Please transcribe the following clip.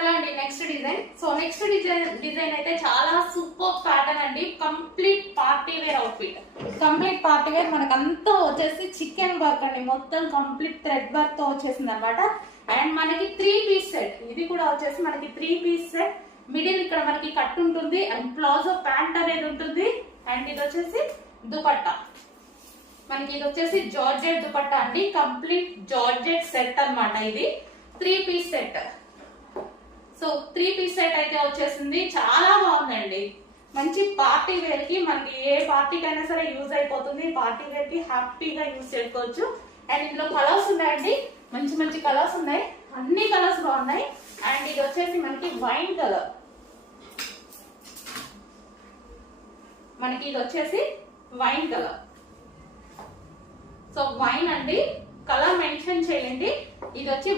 Hello అండి, next design. So next design అయితే చాలా సూపర్ ప్యాటర్న్ అండి. Complete party wear outfit. Complete party wear మనకంతా వచ్చేసి చికెన్ వర్క్ అండి. మొత్తం కంప్లీట్ థ్రెడ్ వర్క్ తో వచ్చేసింది అనమాట. అండ్ మనకి 3 పీస్ సెట్. ఇది కూడా వచ్చేసి మనకి 3 పీస్ సెట్. మిడిల్ ఇక్కడ మనకి కట్ ఉంటుంది అండ్ ప్లాజో ప్యాంట్ అనేది ఉంటుంది. అండ్ ఇది వచ్చేసి దుపట్టా. మనకి ఇది వచ్చేసి జార్జెట్ దుపట్టా అండి. కంప్లీట్ జార్జెట్ సెట్ అన్నమాట. ఇది 3 piece set. So 3 piece set అయితే వచ్చేసింది. చాలా బాగుందండి. మంచి పార్టీ వేర్ కి, మనకి ఏ పార్టీకి అయినా సరే యూజ్ అయిపోతుంది. పార్టీ వేర్ కి హ్యాపీగా యూజ్ చేసుకోవచ్చు. అండ్ ఇందులో కలర్స్ ఉన్నాయండి. మంచి మంచి కలర్స్ ఉన్నాయి. అన్ని కలర్స్ బాగున్నాయి. అండ్ ఇది వచ్చేసి మనకి వైన్ కలర్. మనకి ఇది వచ్చేసి వైన్ కలర్. సో వైన్ అండి, కలర్ మెన్షన్ చేయండి. ఇది వచ్చి